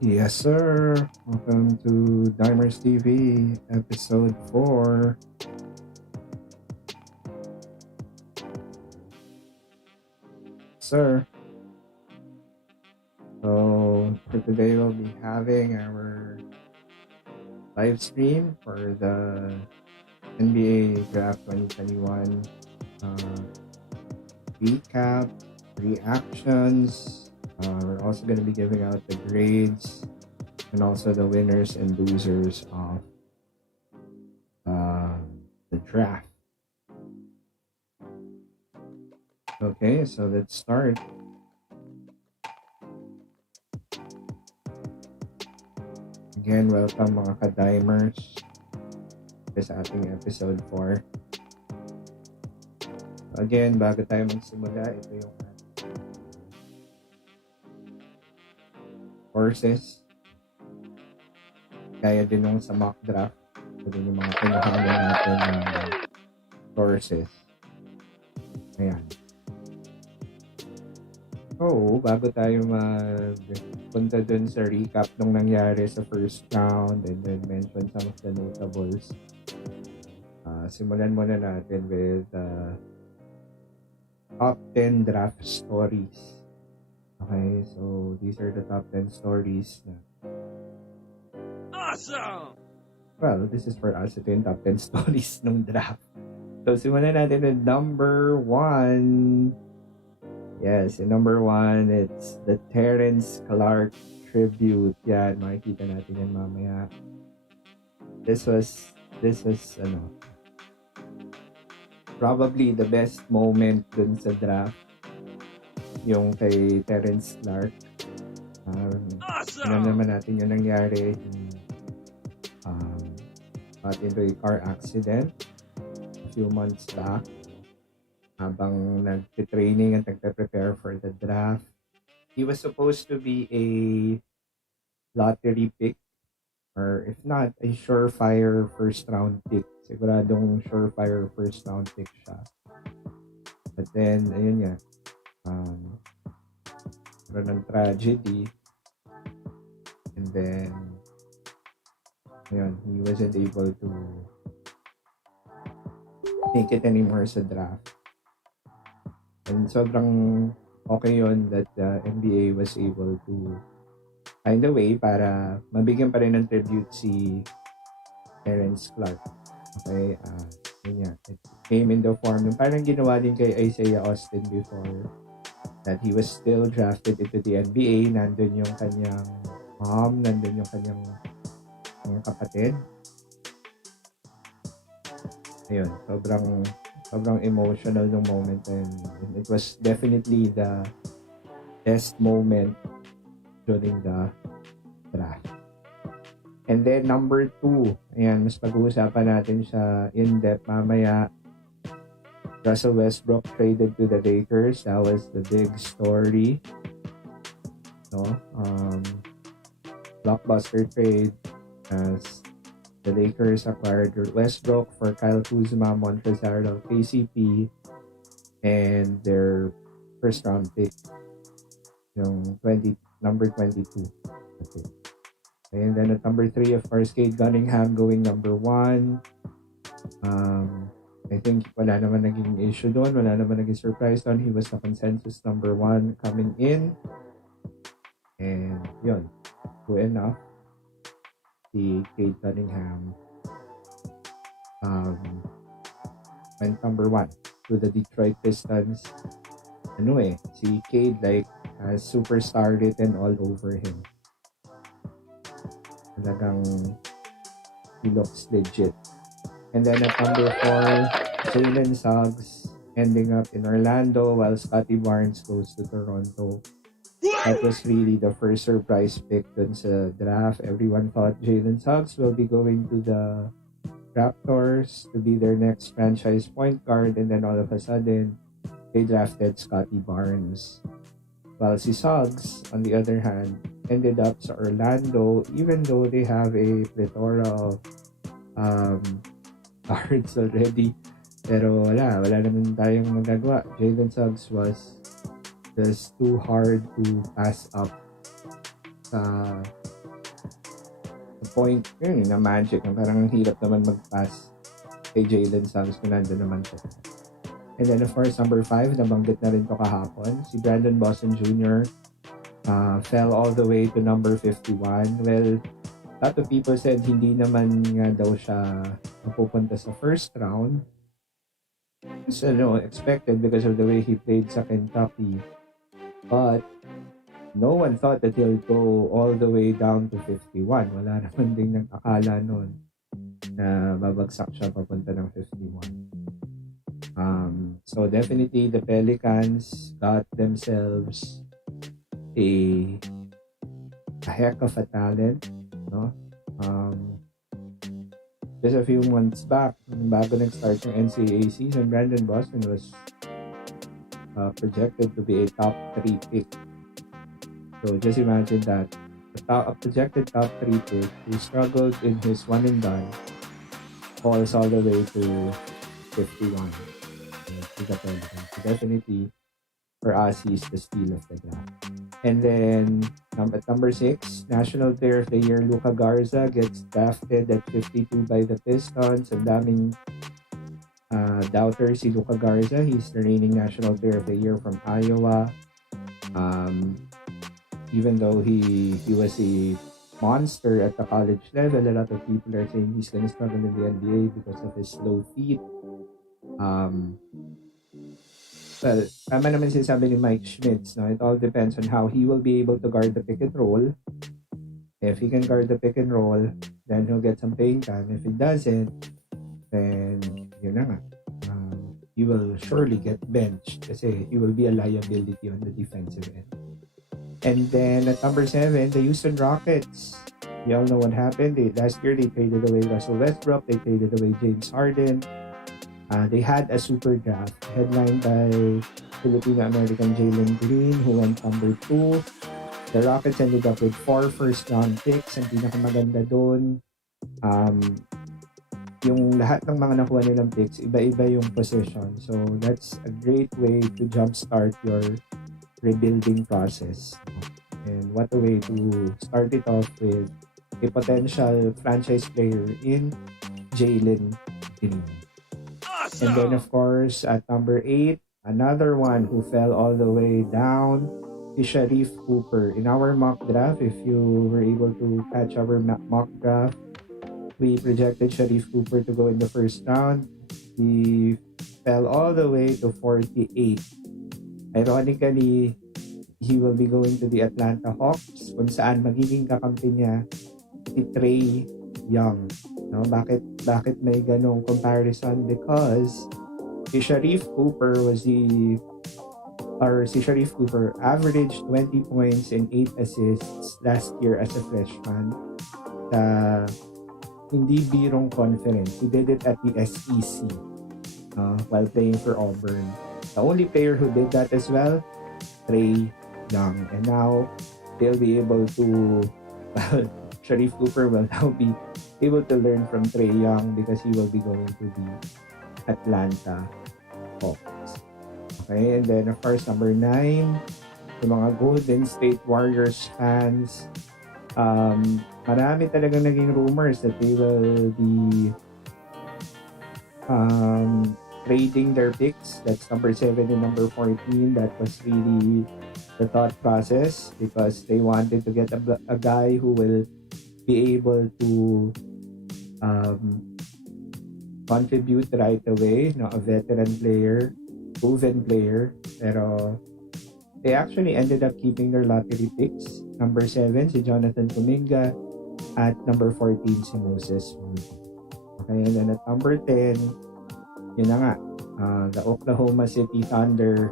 Yes, sir. Welcome to Dimers TV, episode 4. Sir. So, for today, we'll be having our live stream for the NBA Draft 2021 recap, reactions. We're also going to be giving out the grades and also the winners and losers of the draft. Okay, so let's start. Again, welcome mga ka-dimers sa ating episode 4. Again, bago tayo magsimula, ito yung courses. Kaya din nung sa mock draft. Ito din yung mga kinuhanan natin ng courses. Ayan. So, bago tayo punta dun sa recap nung nangyari sa first round and then mention some of the notables. Simulan muna natin with top 10 draft stories. Okay, so these are the top 10 stories. Awesome! Well, this is for us. Ito yung top 10 stories ng draft. So, simulan natin with number 1. Yes, in number 1, it's the Terrence Clark tribute. Yan, makikita natin yan mamaya. This was probably the best moment dun sa draft. Yung kay Terrence Clark. Awesome! Alam naman natin yung nangyari. Got into a car accident a few months back. Habang nag-training at nag-prepare for the draft. He was supposed to be a lottery pick or if not, a surefire first round pick. Siguradong surefire first round pick siya. But then, ayun nga, ng tragedy. And then, ayun, he wasn't able to make it anymore sa draft. And sobrang okay yun that the NBA was able to find a way para mabigyan pa rin ng tribute si Terrence Clark. Okay, yun yan. It came in the form ng parang ginawa din kay Isaiah Austin before that he was still drafted into the NBA. Nandun yung kanyang mom, nandun yung kanyang kapatid. Ayun, sobrang emotional ng moment and it was definitely the best moment during the draft. And then number 2, ayan, mas pag-uusapan natin siya in-depth mamaya. Russell Westbrook traded to the Lakers. That was the big story. No? Blockbuster trade as the Lakers acquired Westbrook for Kyle Kuzma, Montrezl Harrell, KCP, and their first round pick, yung number 22. Okay. And then at number 3, of course, Cade Cunningham going number 1. I think wala naman naging issue doon, wala naman naging surprise doon. He was the consensus number 1 coming in. And yun, true enough. Si Cade Cunningham went number 1 to the Detroit Pistons. Si Cade has superstar written all over him. Talagang he looks legit. And then at number 4, Jalen Suggs ending up in Orlando while Scottie Barnes goes to Toronto. That was really the first surprise pick dun sa draft. Everyone thought Jalen Suggs will be going to the Raptors to be their next franchise point guard, and then all of a sudden, they drafted Scottie Barnes. While si Suggs, on the other hand, ended up sa Orlando, even though they have a plethora of guards already. Pero wala naman tayong magagawa. Jalen Suggs was just too hard to pass up sa point yun na magic. Parang hirap naman mag-pass kay Jalen Suggs kung nandun naman siya. And then of course, number 5, nabanggit na rin ko kahapon, si Brandon Boston Jr. Fell all the way to number 51. Well, a lot of people said hindi naman nga daw siya mapupunta sa first round. It's expected because of the way he played sa Kentucky. But no one thought that he'll go all the way down to 51. Wala naman ding nag-akala nun na babagsak siya papunta ng 51. So definitely the Pelicans got themselves a heck of a talent, no? Just a few months back, bago nag-start yung NCAA season, Brandon Boston was projected to be a top 3 pick. So just imagine that a projected top 3 pick who struggled in his one and done falls all the way to 51. To the Pelicans. So definitely for us, he's the steal of the draft. And then at number 6, National Player of the Year Luka Garza gets drafted at 52 by the Pistons. Ang daming doubter si Luka Garza. He's the reigning National Player of the Year from Iowa. Even though he was a monster at the college level, a lot of people are saying he's gonna struggle in the NBA because of his slow feet. Well, tama naman sinasabi ni Mike Schmitz, no? It all depends on how he will be able to guard the pick and roll. If he can guard the pick and roll, then he'll get some playing time. If he doesn't, then yun na nga. He will surely get benched kasi he will be a liability on the defensive end. And then at number 7, the Houston Rockets. You all know what happened. Last year, they traded away Russell Westbrook. They traded away James Harden. They had a super draft headlined by Filipino-American Jalen Green, who went number 2. The Rockets ended up with 4 first-round picks. Ang pinakamaganda doon, yung lahat ng mga nakuha nilang picks, iba-iba yung position. So that's a great way to jumpstart your rebuilding process. And what a way to start it off with a potential franchise player in Jalen Green. And then, of course, at number 8, another one who fell all the way down is Sharif Cooper. In our mock draft, if you were able to catch our mock draft, we projected Sharif Cooper to go in the first round. He fell all the way to 48. Ironically, he will be going to the Atlanta Hawks, kung saan magiging kakampi niya si Trae Young. No, bakit may ganong comparison? Because si Sharif Cooper averaged 20 points and 8 assists last year as a freshman sa hindi birong conference. He did it at the SEC while playing for Auburn. The only player who did that as well, Trae Young. And now they'll be able to Sharif Cooper will now be able to learn from Trae Young because he will be going to the Atlanta Hawks. Okay, and then of course number 9, yung mga Golden State Warriors fans, marami talagang naging rumors that they will be trading their picks. That's number 7 and number 14. That was really the thought process because they wanted to get a guy who will be able to contribute right away, no? A veteran player, proven player. Pero they actually ended up keeping their lottery picks. Number 7, si Jonathan Kuminga. At number 14, si Moses Moody. Okay, and then at number 10, yun na nga, the Oklahoma City Thunder.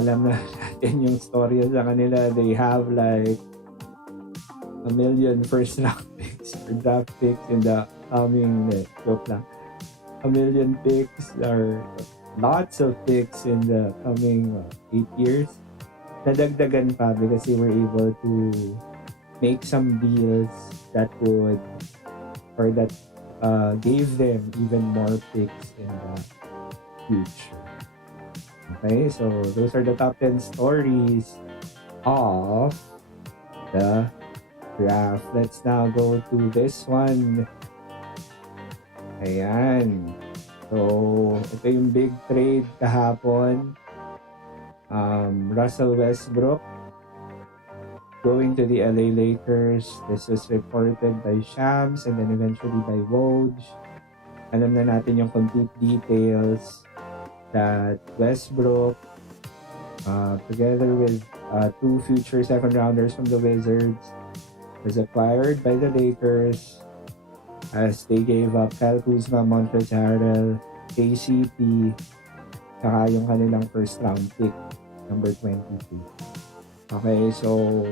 Alam na natin yung story sa kanila. They have like 1 million first round picks or draft picks in the coming joke lang. 1 million picks or lots of picks in the coming 8 years. Nadagdagan pa because they were able to make some deals that would or that gave them even more picks in the future. Okay, so those are the top 10 stories of the draft. Let's now go to this one. Ayan. So, ito yung big trade kahapon. Russell Westbrook going to the LA Lakers. This was reported by Shams and then eventually by Woj. Alam na natin yung complete details that Westbrook, together with two future second rounders from the Wizards, was acquired by the Lakers as they gave up Kyle Kuzma, Montrezl Harrell, KCP, saka yung kanilang first round pick, number 22. Okay, so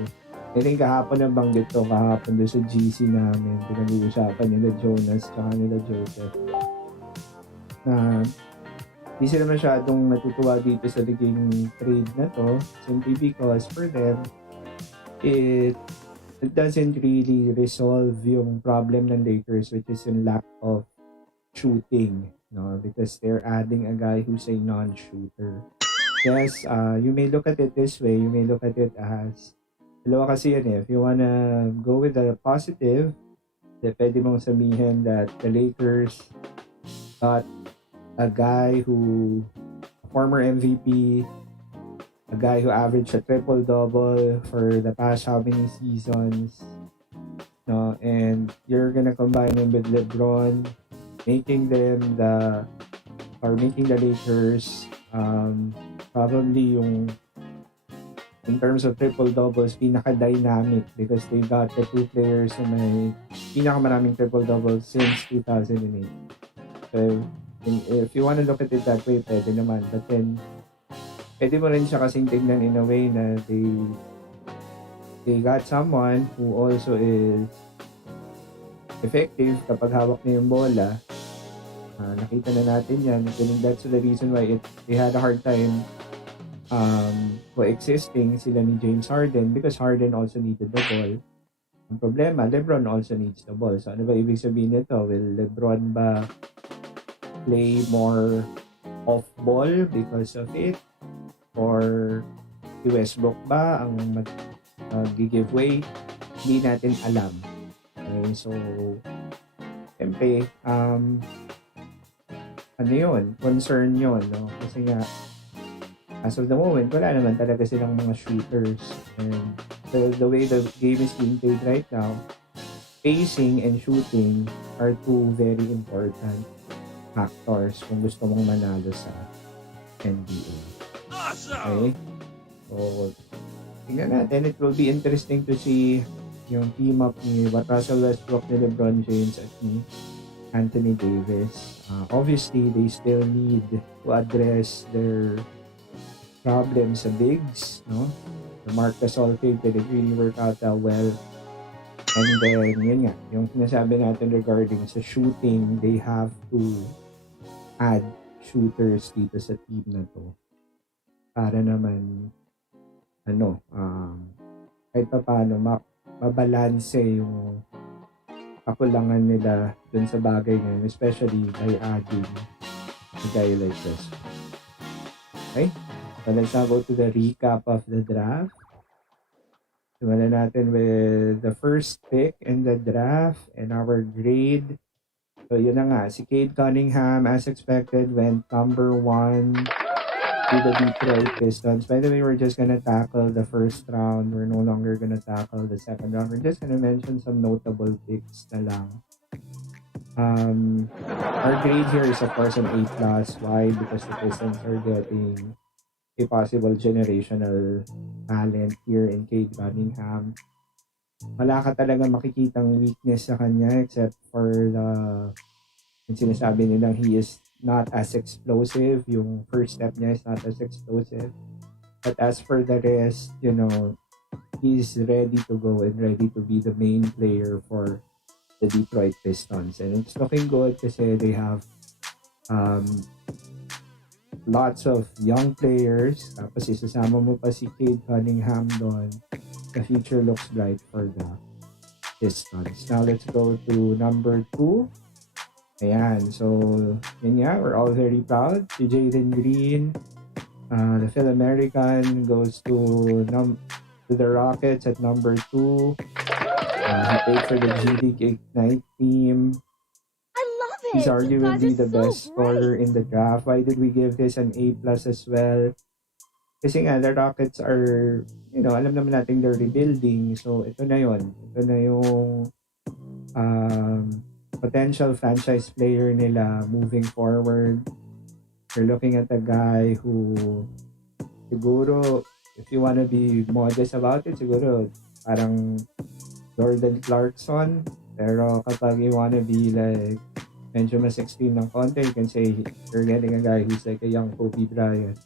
I think kahapon nabanggit to, kahapon doon sa GC namin, pinag-uusapan nila Jonas tsaka nila Joseph na hindi sila masyadong natutuwa dito sa naging trade na to, simply because for them it doesn't really resolve yung problem ng Lakers, which is yung lack of shooting, no? Because they're adding a guy who's a non-shooter. Yes, you may look at it this way. You may look at it as, dalawa kasi yan eh. If you wanna go with the positive, pwede mong sabihin that the Lakers got a guy who, a former MVP, a guy who averaged a triple-double for the past how many seasons, no? And you're gonna combine him with LeBron, making the Lakers probably yung, in terms of triple-doubles, pinaka-dynamic because they got the two players na may pinakamaraming triple-doubles since 2008. So, if you wanna look at it that way, pwede naman. But then, pwede mo rin siya kasing tignan in a way na they got someone who also is effective kapag hawak niya yung bola. Nakita na natin yan. I think that's the reason why they had a hard time coexisting sila ni James Harden because Harden also needed the ball. Ang problema, LeBron also needs the ball. So ano ba ibig sabihin nito? Will LeBron ba play more off-ball because of it? Or si Westbrook ba ang mag-give way? Hindi natin alam. Okay, so siyempre, ano yun? Concern yun, no? Kasi nga, as of the moment, wala naman talaga silang mga shooters. And the way the game is being played right now, pacing and shooting are two very important factors kung gusto mong manalo sa NBA. Okay? So, tingnan natin. It will be interesting to see yung team up ni Russell Westbrook, ni LeBron James at ni Anthony Davis. Obviously, they still need to address their problems sa bigs, no? The Marc Gasol trade didn't really work out that well. And then, yun nga, yung sinasabi natin regarding sa shooting, they have to add shooters dito sa team na to para naman kahit pa paano mabalanse yung kakulangan nila dun sa bagay ngayon, especially by adding a guy like this. Okay? So let's now go to the recap of the draft. Simulan natin with the first pick in the draft and our grade. So yun na nga, si Cade Cunningham, as expected, went number 1 to the Detroit Pistons. By the way, we're just gonna tackle the first round. We're no longer gonna tackle the second round. We're just gonna mention some notable picks na lang. Our grade here is of course an A+. Why? Because the Pistons are getting a possible generational talent here in Cade Cunningham. Wala ka talaga makikitang weakness sa kanya except for yung sinasabi nilang he is not as explosive. Yung first step niya is not as explosive. But as for the rest, he's ready to go and ready to be the main player for the Detroit Pistons. And it's looking good kasi they have lots of young players. Tapos isasama mo pa si Cade Cunningham doon. The future looks bright for the Pistons. Now let's go to number 2. Ayan, so yun nga, we're all very proud. Si Jalen Green, the Phil-American, goes to the Rockets at number 2. He played for the G League Ignite team. I love it. He's You guys arguably are the so best scorer great. in the draft. Why did we give this an A+ as well? Kasi nga, the Rockets are, alam naman natin they're rebuilding. So, ito na yon. Ito na yung potential franchise player nila moving forward. You're looking at a guy who siguro, if you wanna be modest about it, siguro parang Jordan Clarkson. Pero kapag you wanna be like medyo mas extreme ng konti, you can say you're getting a guy who's like a young Kobe Bryant.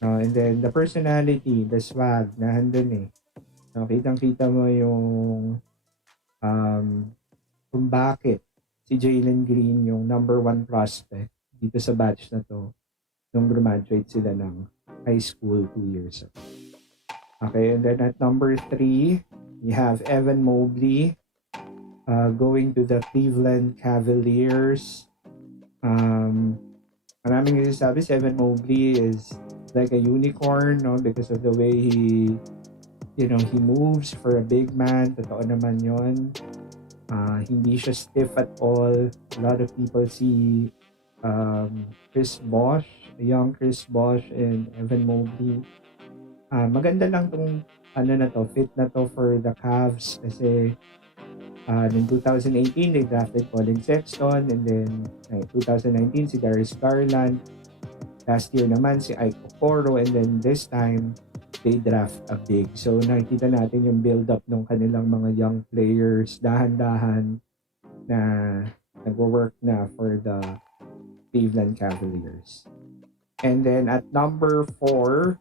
And then the personality, the swag, nahandun eh. Kitang-kita mo yung kung bakit si Jalen Green yung number 1 prospect dito sa batch na to nung graduate sila ng high school 2 years ago. Okay, and then at number 3, we have Evan Mobley going to the Cleveland Cavaliers. Maraming nagsasabi si Evan Mobley is like a unicorn, no, because of the way he moves for a big man. Totoo naman yon. Hindi siya stiff at all. A lot of people see Chris Bosh, young Chris Bosh and Evan Mobley. Maganda lang tong fit na to for the Cavs kasi in 2018 they drafted Colin Sexton, and then 2019 si Darius Garland. Last year naman si Ike Okoro, and then this time they draft a big. So nakikita natin yung build-up ng kanilang mga young players, dahan-dahan na nag-work na for the Cleveland Cavaliers. And then at number 4,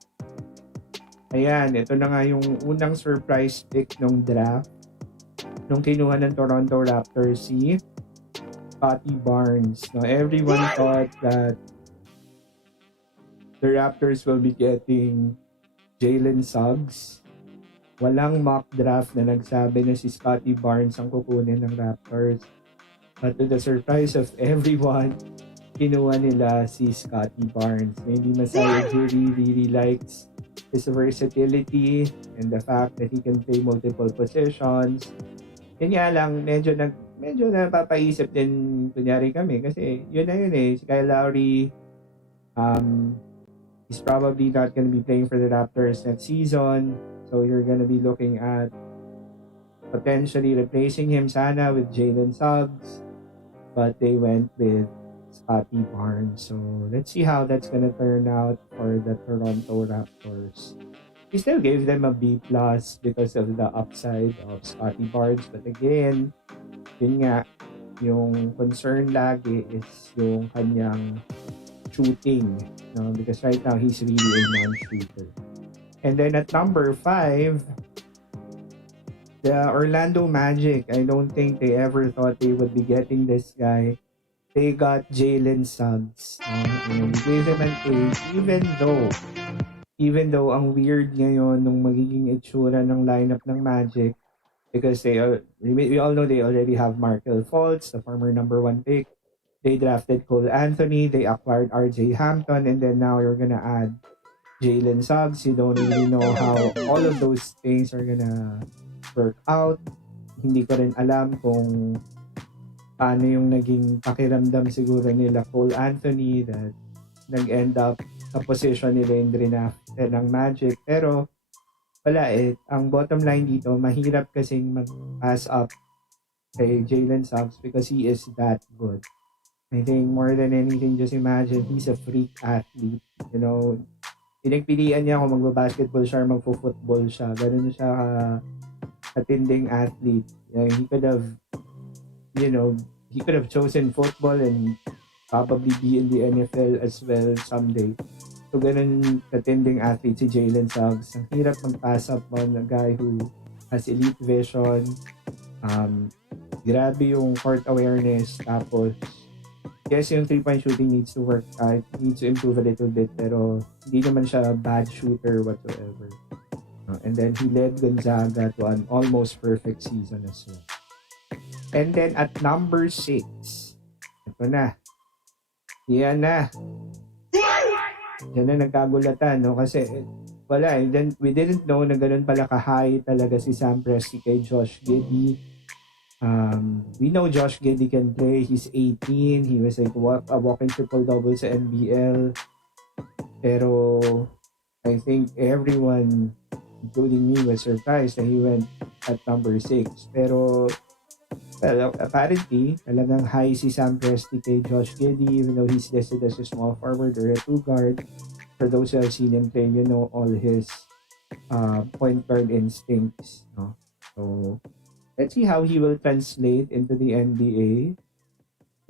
ayan, ito na nga yung unang surprise pick ng draft nung kinuha ng Toronto Raptors, si Scottie Barnes. No, everyone thought that the Raptors will be getting Jalen Suggs. Walang mock draft na nagsabi na si Scottie Barnes ang kukunin ng Raptors. But to the surprise of everyone, kinuha nila si Scottie Barnes. Maybe Masai Ujiri really likes his versatility and the fact that he can play multiple positions. Yun nga lang, medyo napapaisip din kunyari kami kasi yun eh. Si Kyle Lowry, he's probably not going to be playing for the Raptors next season. So you're going to be looking at potentially replacing him sana with Jalen Suggs. But they went with Scottie Barnes. So let's see how that's going to turn out for the Toronto Raptors. He still gave them a B+ because of the upside of Scottie Barnes. But again, yun nga, yung concern lagi is yung kanyang shooting. No? Because right now, he's really a non-shooter. And then at number 5, the Orlando Magic. I don't think they ever thought they would be getting this guy. They got Jalen Suggs. And gave him an A, even though ang weird ngayon nung magiging itsura ng lineup ng Magic, because we all know they already have Markelle Fultz, the former number 1 pick. They drafted Cole Anthony, they acquired RJ Hampton, and then now you're gonna add Jalen Suggs. You don't really know how all of those things are gonna work out. Hindi ko rin alam kung paano yung naging pakiramdam siguro nila Cole Anthony that nag-end up sa position nila yung draft ng Magic. Pero wala ang bottom line dito, mahirap kasing mag-pass up kay Jalen Suggs because he is that good. I think more than anything, just imagine, he's a freak athlete. Pinagpilian niya kung magbabasketball siya or magfo-football siya. Ganun siya katinding athlete. He could have chosen football and probably be in the NFL as well someday. So, ganun katinding athlete si Jalen Suggs. Ang hirap mag-pass up on a guy who has elite vision. Grabe yung court awareness. Tapos, yes, yung 3-point shooting needs to work. Needs to improve a little bit. Pero, hindi naman siya a bad shooter whatsoever. And then, he led Gonzaga to an almost perfect season as well. And then, at number 6, ito na. Yan na. Diyan na nagkagulatan, no? Kasi wala, we didn't know na ganun pala ka-high talaga si Sam Presti kay Josh Giddey. We know Josh Giddey can play. He's 18. He was like a walking triple-double sa NBL. Pero I think everyone, including me, was surprised that he went at number 6. Pero well, apparently, talagang high si Sam Presti kay Josh Giddey, even though he's listed as a small forward or a two guard. For those who have seen him play, you know all his point guard instincts. No? So, let's see how he will translate into the NBA.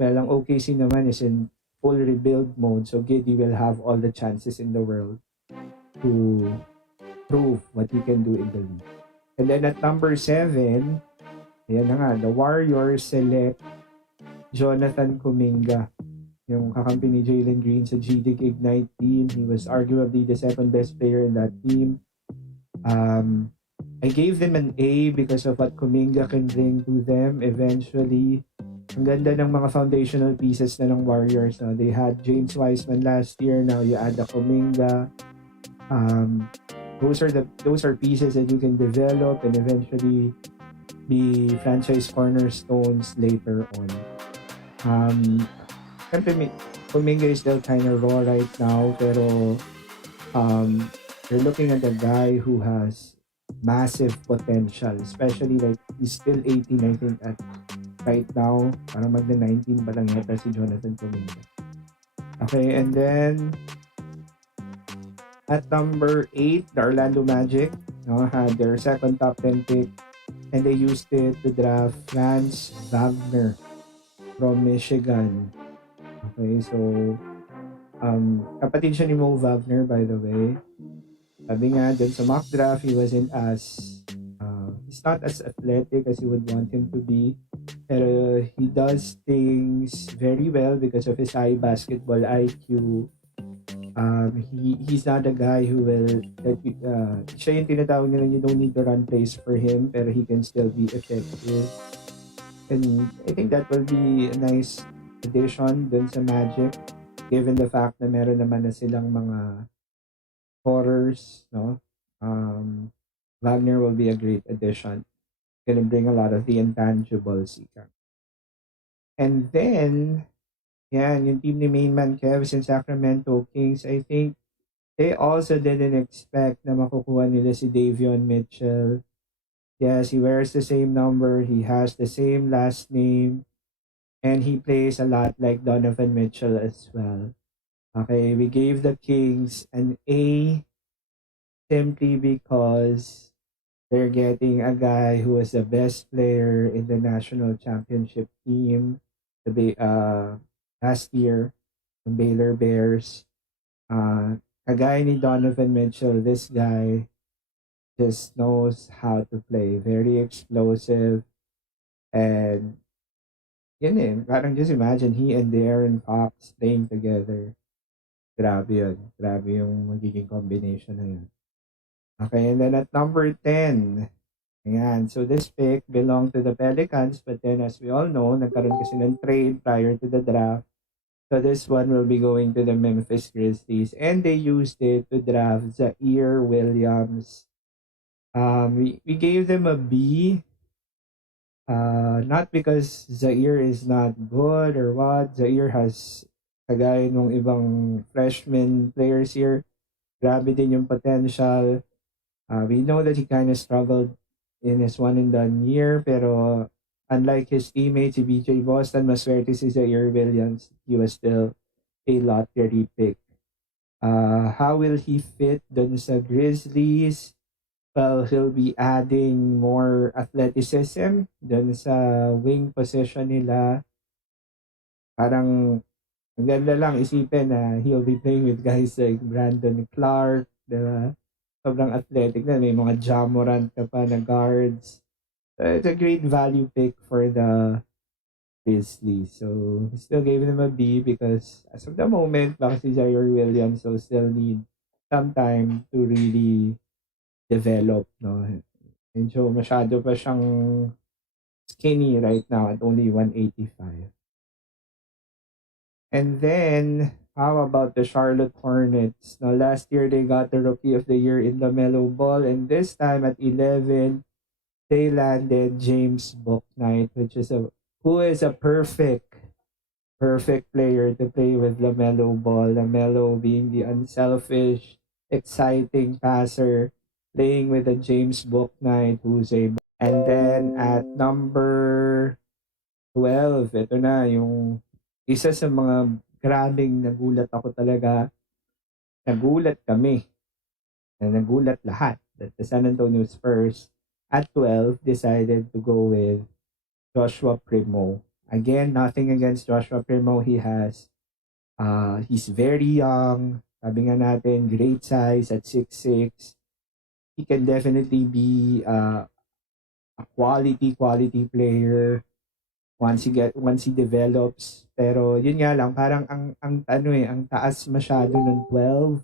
Well, ang OKC naman is in full rebuild mode, so Giddey will have all the chances in the world to prove what he can do in the league. And then at number 7, ayan na nga, the Warriors select Jonathan Kuminga, yung kakampi ni Jalen Green sa G League Ignite team. He was arguably the second best player in that team. I gave them an A because of what Kuminga can bring to them eventually. Ang ganda ng mga foundational pieces na ng Warriors. No? They had James Wiseman last year. Now you add the Kuminga. Those are pieces that you can develop and eventually be franchise cornerstones later on. Siyempre, Kuminga is still kind of raw right now, pero you're looking at a guy who has massive potential, especially like he's still 18, I think, at right now. Parang magna-19 pa lang yata si Jonathan Kuminga. Okay, and then at number 8, the Orlando Magic had their second top 10 pick, and they used it to draft Franz Wagner from Michigan. Okay, so kapatid siya ni Mo Wagner, by the way. Sabi nga dun sa mock draft, he wasn't as he's not as athletic as you would want him to be, pero he does things very well because of his high basketball IQ. He's not a guy who will siya yung tinatawag nila, you don't need to run plays for him, pero he can still be effective. And I think that will be a nice addition dun sa Magic, given the fact na meron naman na silang mga horrors, no? Wagner will be a great addition. Gonna bring a lot of the intangibles. And then, yan, yung team ni Mainman Kevs in Sacramento Kings, I think they also didn't expect na makukuha nila si Davion Mitchell. Yes, he wears the same number, he has the same last name, and he plays a lot like Donovan Mitchell as well. Okay, we gave the Kings an A simply because they're getting a guy who was the best player in the national championship team last year, the Baylor Bears. A guy ni Donovan Mitchell, this guy just knows how to play. Very explosive. And yun eh, parang just imagine he and De'Aaron Fox playing together. Grabe yun. Grabe yung magiging combination na yun. Okay, and then at number 10, ayan, so this pick belonged to the Pelicans, but then as we all know, nagkaroon kasi ng trade prior to the draft. So this one will be going to the Memphis Grizzlies, and they used it to draft Zaire Williams. We gave them a B, not because Zaire is not good or what. Zaire has kagaya nung ibang freshman players here. Grabe din yung potential. We know that he kind of struggled in his one and done year, pero unlike his teammates, si BJ Boston, maswerte si Zaire Williams. He was still a lottery pick. How will he fit dun sa Grizzlies? Well, he'll be adding more athleticism dun sa wing position nila. Parang ang ganda lang isipin na he'll be playing with guys like Brandon Clark, diba? Sobrang athletic na. May mga Ja Morant ka pa na guards. It's a great value pick for the Grizzlies. So, still gave them a B because as of the moment, baka si Zaire Williams will still need some time to really develop. No? Medyo masyado pa siyang skinny right now at only 185. And then, How about the Charlotte Hornets? Now, last year they got the Rookie of the Year in LaMelo Ball, and this time at 11, they landed James Bouknight, who is a perfect player to play with LaMelo Ball. LaMelo being the unselfish, exciting passer, playing with a James Bouknight who's a. And then at number 12, ito na yung isa sa mga grabing nagulat ako talaga. Nagulat kami. Nagulat lahat that the San Antonio Spurs at 12 decided to go with Joshua Primo. Again, nothing against Joshua Primo. He's very young. Sabi nga natin, great size at 6'6". He can definitely be a quality player once he develops. Pero yun nga lang, parang ang taas masyado ng 12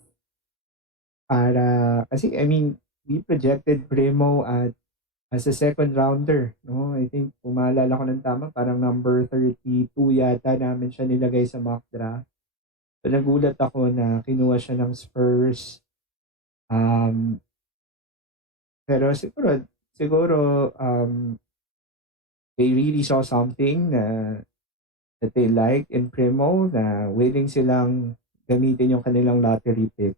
kasi I mean, we projected Primo as a second rounder, no? I think kung maalala ko ng tama, parang number 32 yata namin siya nilagay sa mock draft. So nagulat ako na kinuha siya ng Spurs. Pero siguro they really saw something that they like in Primo, na willing silang gamitin yung kanilang lottery pick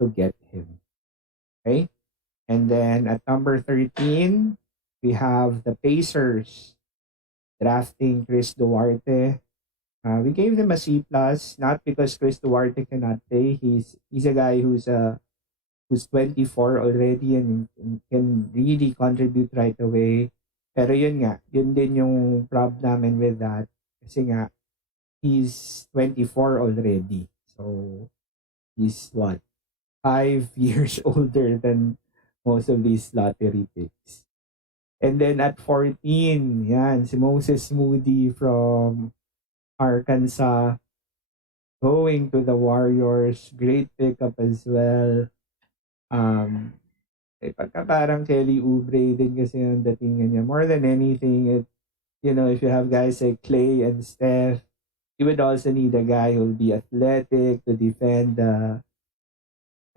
to get him. Okay? And then at number 13, we have the Pacers drafting Chris Duarte. We gave them a C+, not because Chris Duarte cannot play. He's a guy who's 24 already and can really contribute right away. Pero yun din yung problem namin with that. Kasi nga, he's 24 already. So, he's 5 years older than most of these lottery picks. And then at 14, yan, si Moses Moody from Arkansas going to the Warriors. Great pickup as well. Pagka parang Kelly Oubre din kasi yung datingan niya. More than anything, if you have guys like Clay and Steph, you would also need a guy who will be athletic to defend the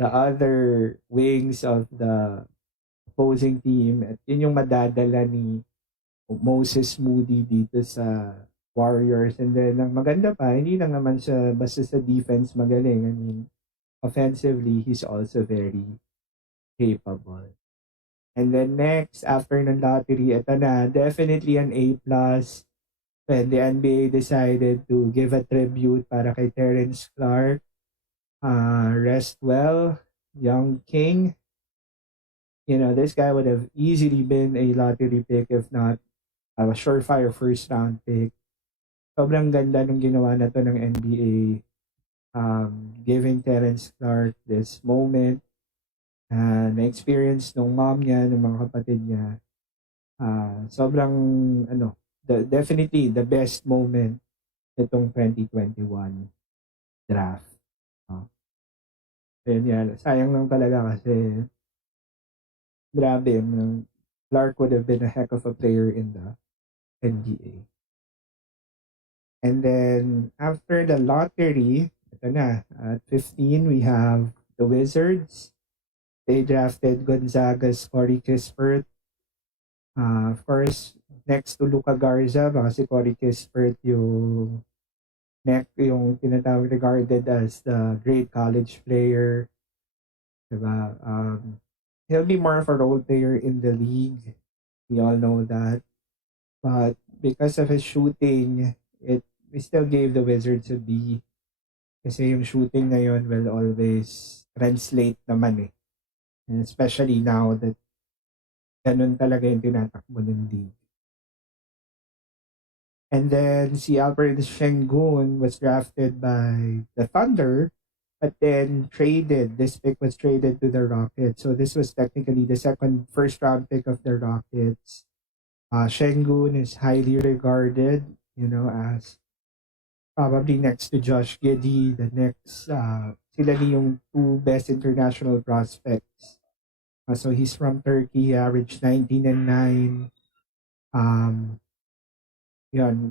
other wings of the opposing team. At yun yung madadala ni Moses Moody dito sa Warriors. And then, ang maganda pa, hindi lang naman siya basta sa defense magaling. I mean, offensively, he's also very capable. And then next, after ng lottery, ito na, definitely an A+. When the NBA decided to give a tribute para kay Terrence Clark. Rest well, young king. This guy would have easily been a lottery pick if not a surefire first round pick. Sobrang ganda nung ginawa na to ng NBA. Giving Terrence Clark this moment. Na-experience nung mom niya, ng mga kapatid niya. Sobrang, definitely the best moment itong 2021 draft. Yan. Sayang lang talaga kasi grabe, Clark would have been a heck of a player in the NBA. And then, after the lottery, ito na, at 15, we have the Wizards. They drafted Gonzaga's Corey Kispert. Of course, next to Luka Garza, baka si Corey Kispert yung tinatawag regarded as the great college player. Diba? He'll be more of a role player in the league. We all know that. But because of his shooting, we still gave the Wizards a B. Kasi yung shooting ngayon will always translate naman eh. And especially now that ganun talaga yung tinatakbo ng league. And then si Alfred Sengun was drafted by the Thunder, but then traded. This pick was traded to the Rockets. So this was technically the first round pick of the Rockets. Sengun is highly regarded, as probably next to Josh Giddey, the next, sila yung two best international prospects. So he's from Turkey, averaged 19 and 9.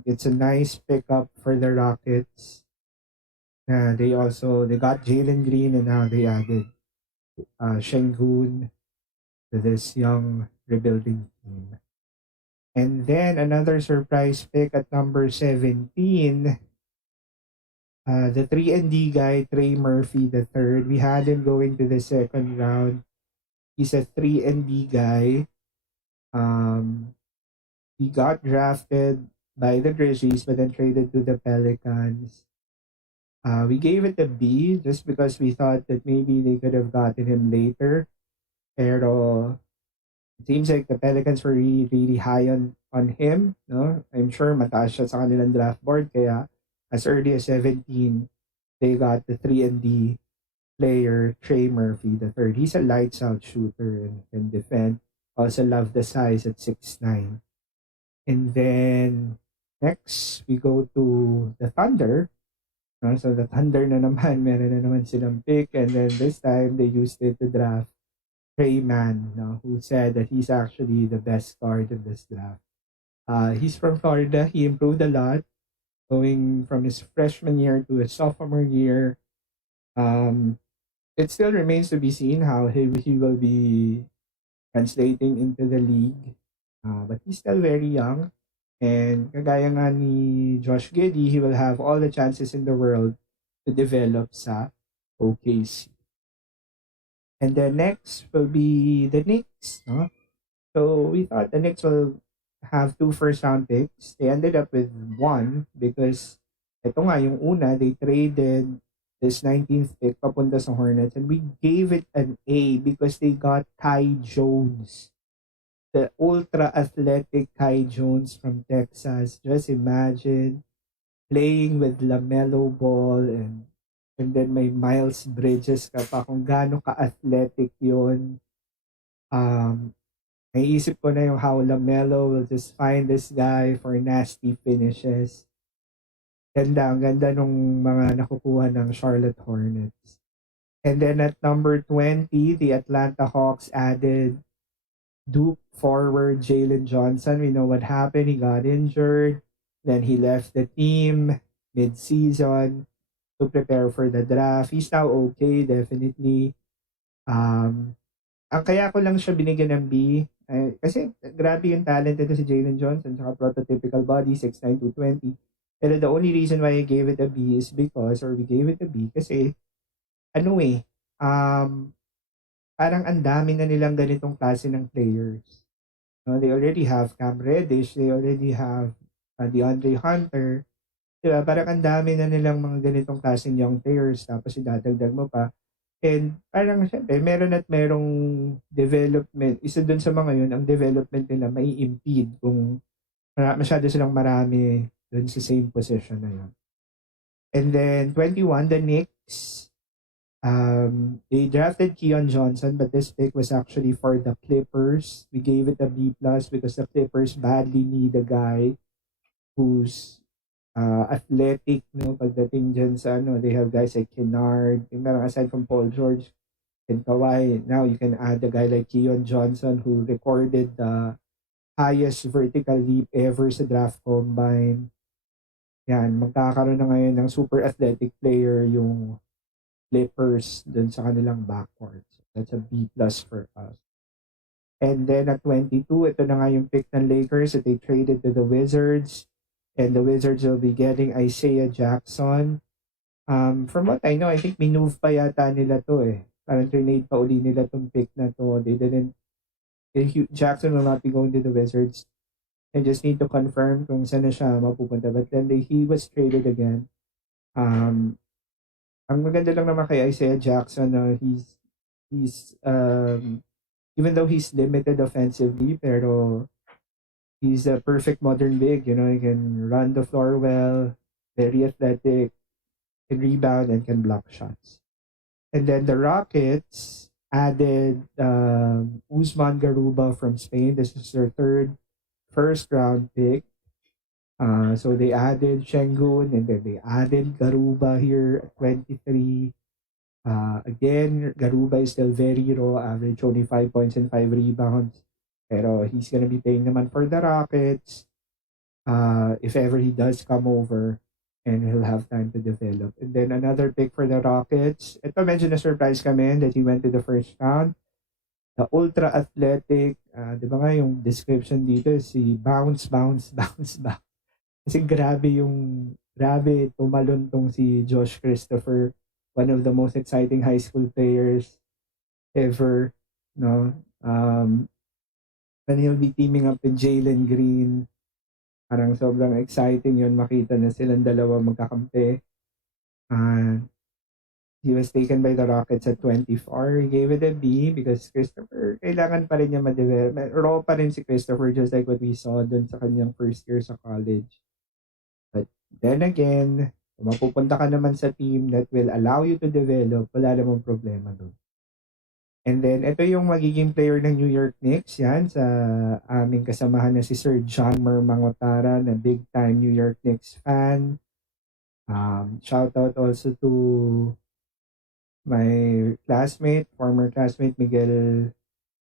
It's a nice pickup for the Rockets. They got Jalen Green, and now they added Shengun to this young rebuilding team. And then another surprise pick at number 17, the 3 and D guy, Trey Murphy the third. We had him going to the second round. He's a 3 and D guy. He got drafted by the Grizzlies, but then traded to the Pelicans. We gave it a B just because we thought that maybe they could have gotten him later. Pero it seems like the Pelicans were really, really high on him. No? I'm sure mataas siya sa kanilang draft board. Kaya as early as 17, they got the 3 and D player, Trey Murphy the third. He's a lights out shooter and can defend. Also love the size at 6'9". And then next, we go to the Thunder. So the Thunder na naman, meron na naman silang pick. And then this time, they used it to draft Trey Mann, who said that he's actually the best guard in this draft. He's from Florida. He improved a lot going from his freshman year to his sophomore year. It still remains to be seen how he will be translating into the league. But he's still very young. And kagaya nga ni Josh Giddey, he will have all the chances in the world to develop sa OKC. And then next will be the Knicks. No? So we thought the Knicks will have 2 first-round picks. They ended up with 1 because ito nga, yung una, they traded this 19th pick papunta sa Hornets, and we gave it an A because they got Kai Jones, the ultra-athletic Kai Jones from Texas. Just imagine playing with LaMelo Ball and then may Miles Bridges ka pa, kung gaano ka-athletic yun. Naisip ko na yung how LaMelo will just find this guy for nasty finishes. Ang ganda nung mga nakukuha ng Charlotte Hornets. And then at number 20, the Atlanta Hawks added Duke forward Jalen Johnson. We know what happened. He got injured. Then he left the team mid-season to prepare for the draft. He's now okay, definitely. Ang kaya ko lang siya binigyan ng B, kasi grabe yung talent ito si Jalen Johnson, saka prototypical body, 6'9", 220. Pero the only reason why I gave it a B is because, or we gave it a B, kasi, parang ang dami na nilang ganitong klase ng players. They already have Cam Reddish, they already have DeAndre Hunter. Diba? Parang ang dami na nilang mga ganitong klaseng young players, tapos idadagdag mo pa. And parang syempre, meron at merong development. Isa dun sa mga yun, ang development nila may impede kung masyado silang marami dun sa same position na yun. And then 21, the Knicks, they drafted Keon Johnson, but this pick was actually for the Clippers. We gave it a B+ because the Clippers badly need a guy who's athletic, no? Pagdating dyan sa they have guys like Kennard, aside from Paul George and Kawhi, now you can add a guy like Keon Johnson who recorded the highest vertical leap ever sa draft combine. Yan, magkakaroon na ngayon ng super athletic player yung Clippers dun sa kanilang backcourt. So that's a B+ for us. And then at 22, ito na nga yung pick ng Lakers that they traded to the Wizards. And the Wizards will be getting Isaiah Jackson. From what I know, I think minove pa yata nila to eh. Parang trade pa uli nila tong pick na to. Jackson will not be going to the Wizards. I just need to confirm kung saan na siya mapupunta. But then he was traded again. Ang maganda lang naman kay Isaiah Jackson, he's even though he's limited offensively, pero he's a perfect modern big. He can run the floor well, very athletic, can rebound, and can block shots. And then the Rockets added Usman Garuba from Spain. This is their third first-round pick. So they added Şengün, and then they added Garuba here at 23. Again, Garuba is still very raw, average only 5 points and 5 rebounds. Pero he's gonna be playing naman for the Rockets if ever he does come over. and he'll have time to develop. And then another pick for the Rockets. Ito medyo na-surprise kami that he went to the first round. The ultra athletic, di ba nga yung description dito, si bounce, bounce, bounce, bounce. Kasi grabe tumalon tong si Josh Christopher, one of the most exciting high school players ever, no? And he'll be teaming up with Jalen Green. Parang sobrang exciting yun makita na silang dalawa magkakampi. He was taken by the Rockets at 24. He gave it a B because Christopher, kailangan pa rin niya ma-develop. Raw pa rin si Christopher just like what we saw dun sa kanyang first year sa college. But then again, kung mapupunta ka naman sa team that will allow you to develop, wala namang problema dun. And then, ito yung magiging player ng New York Knicks. Yan, sa aming kasamahan na si Sir John Mangotara, na big-time New York Knicks fan. Shout out also to my former classmate, Miguel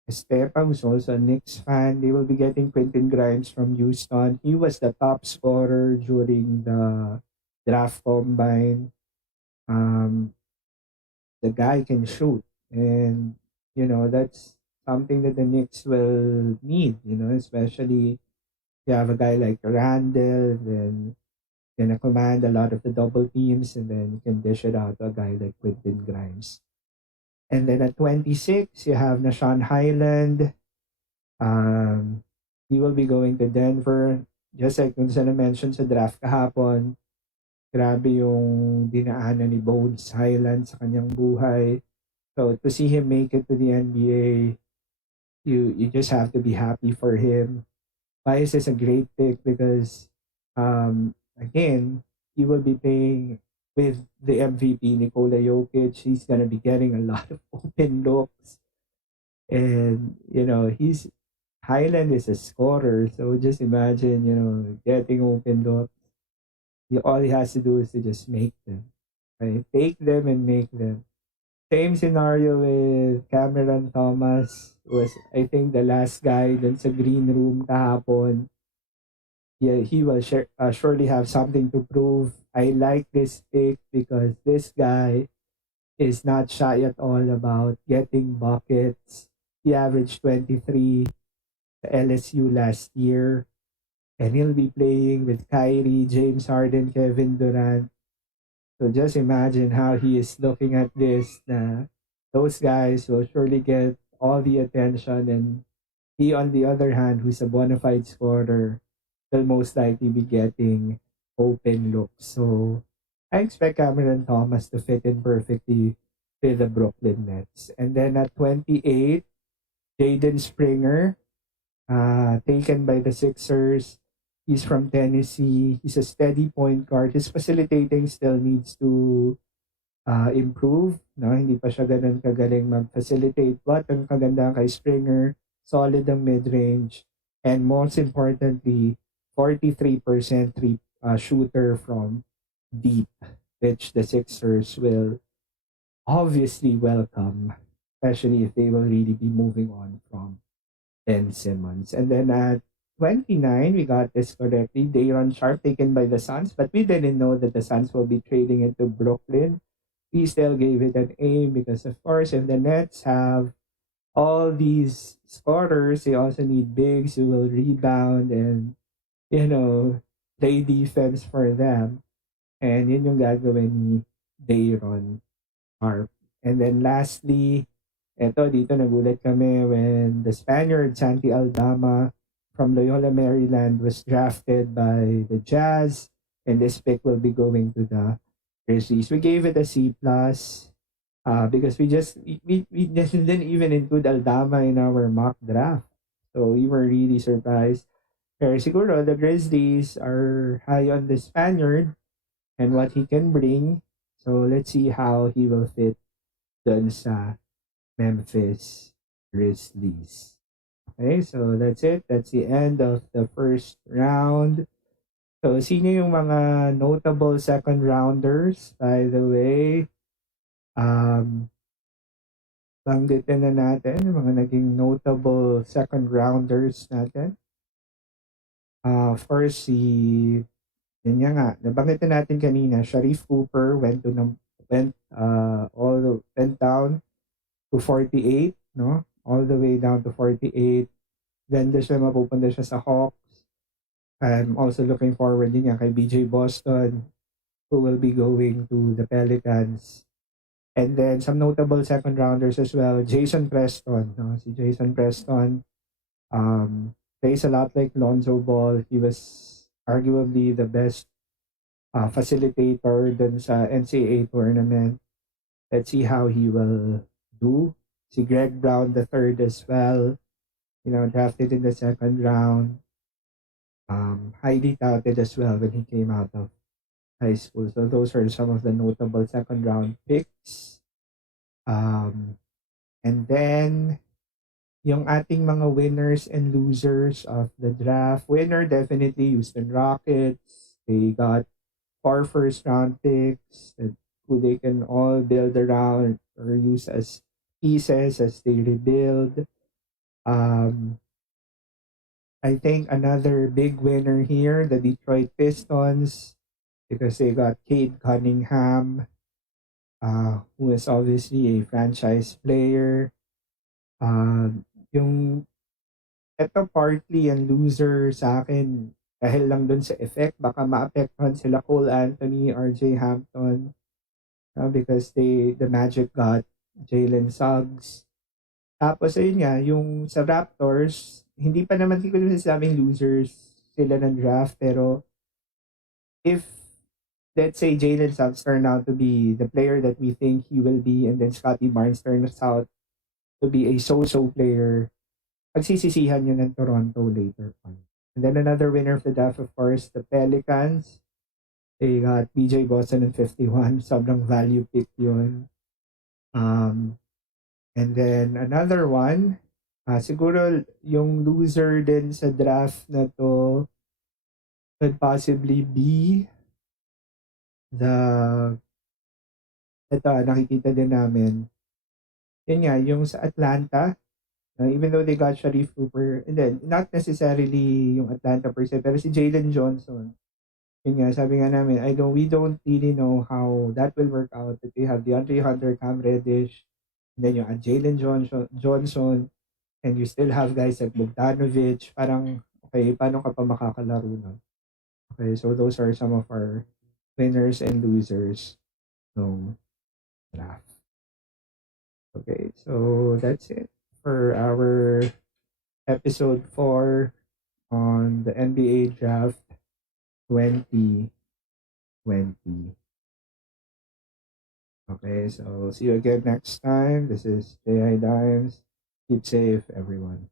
Estepa, who's also a Knicks fan. They will be getting Quentin Grimes from Houston. He was the top scorer during the draft combine. The guy can shoot. And that's something that the Knicks will need, especially if you have a guy like Randall, then gonna command a lot of the double teams, and then you can dish it out to a guy like Quentin Grimes. And then at 26, you have Nashawn Highland. He will be going to Denver. Just like kung saan na-mention sa draft kahapon, grabe yung dinaanan ni Bones Highland sa kanyang buhay. So to see him make it to the NBA, you just have to be happy for him. Bias is a great pick because, again, he will be playing with the MVP, Nikola Jokic. He's gonna be getting a lot of open looks, and Highland is a scorer. So just imagine, getting open looks. All he has to do is to just make them, right? Take them and make them. Same scenario with Cameron Thomas, was I think the last guy dun sa green room kahapon. Yeah, he will surely have something to prove. I like this pick because this guy is not shy at all about getting buckets. He averaged 23 at LSU last year, and he'll be playing with Kyrie, James Harden, Kevin Durant. So just imagine how he is looking at this. Those guys will surely get all the attention, and he, on the other hand, who's a bona fide scorer, will most likely be getting open looks. So I expect Cameron Thomas to fit in perfectly with the Brooklyn Nets. And then at 28, Jaden Springer, taken by the Sixers. He's from Tennessee. He's a steady point guard. His facilitating still needs to improve. No? Hindi pa siya ganun kagaling mag-facilitate. But ang kaganda kay Springer, solid ang mid-range. And most importantly, 43% shooter from deep, which the Sixers will obviously welcome, especially if they will really be moving on from Ben Simmons. And then at 29, we got this correctly. Dayron Sharp taken by the Suns, but we didn't know that the Suns will be trading it to Brooklyn. We still gave it an A because, of course, if the Nets have all these scorers, they also need bigs who will rebound and, play defense for them. And yun yung gagawin ni Dayron Sharp. And then lastly, dito nagulat kami when the Spaniard Santi Aldama from Loyola, Maryland was drafted by the Jazz, and this pick will be going to the Grizzlies. We gave it a C plus because we didn't even include Aldama in our mock draft, so we were really surprised. Pero siguro the Grizzlies are high on the Spaniard and what he can bring. So let's see how he will fit dun sa Memphis Grizzlies. Okay, so that's it. That's the end of the first round. So, sino yung mga notable second rounders? By the way, banggitin na natin yung mga naging notable second rounders natin. First, si Yun nga, nabanggit na natin kanina, Sharif Cooper went down to 48, no? All the way down to 48. Then mapupunta siya sa Hawks. I'm also looking forward din yan kay BJ Boston, who will be going to the Pelicans. And then some notable second rounders as well. Jason Preston, no? Si Jason Preston plays a lot like Lonzo Ball. He was arguably the best facilitator dun sa NCAA tournament. Let's see how he will do. Si Greg Brown the third as well, drafted in the second round. Highly touted as well when he came out of high school. So those are some of the notable second round picks. And then yung ating mga winners and losers of the draft. Winner definitely Houston Rockets. They got 4 first round picks who they can all build around or use as pieces as they rebuild. I think another big winner here, the Detroit Pistons, because they got Cade Cunningham, who is obviously a franchise player. Yung ito partly ang loser sa akin dahil lang dun sa effect, baka maapektuhan sila Cole Anthony, RJ Hampton, because the Magic got Jalen Suggs. Tapos ayun nga, yung sa Raptors, hindi pa naman ko sinasabing losers sila ng draft, pero if let's say Jalen Suggs turn out to be the player that we think he will be, and then Scotty Barnes turns out to be a so-so player, pagsisisihan yun ng Toronto later on. And then another winner of the draft, of course, the Pelicans. They got BJ Boston in 51. Sobrang value pick yun. And then another one, siguro yung loser din sa draft na to could possibly be ito, nakikita din namin. Yun nga, yung sa Atlanta, even though they got Sharif Cooper, and then not necessarily yung Atlanta per se, pero si Jalen Johnson. Yun nga, sabi nga namin, we don't really know how that will work out. That they have DeAndre Hunter, Cam Reddish, and then yung Jalen Johnson, and you still have guys like Bogdanovic. Parang, okay, paano ka pa makakalaro nun? Okay, so those are some of our winners and losers ng draft. Okay, so that's it for our episode 4 on the NBA Draft 2020. Okay, so see you again next time. This is J.I. Dimes. Keep safe, everyone.